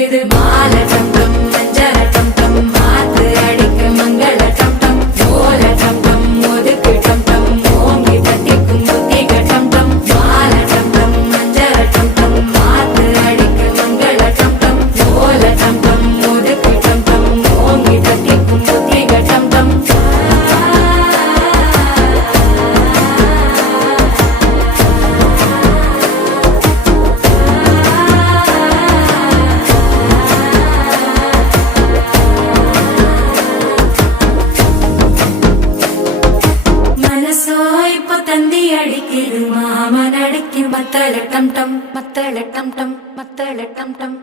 அடிக்குது மால டம் டம் மஞ்சள டம் டம் மாத்து அடிக்க மங்கள டம் டம் ஓல டம் டம் ஒதுக்கு டம் டம் ஓங்கி தட்டிக்கும் புத்திக டம் டம் மால டம் டம் மஞ்சள டம் டம் மாத்து அடிக்க மங்கள டம் டம் ஓல டம் டம் ஒதுக்கு டம் டம் ஓங்கி தட்டிக்கும் புத்திக டம் டம் தந்தி அடிக்குது மாமன் அடிக்கு மத்தள டம் டம் மத்தள டம் டம் மத்தள டம் டம்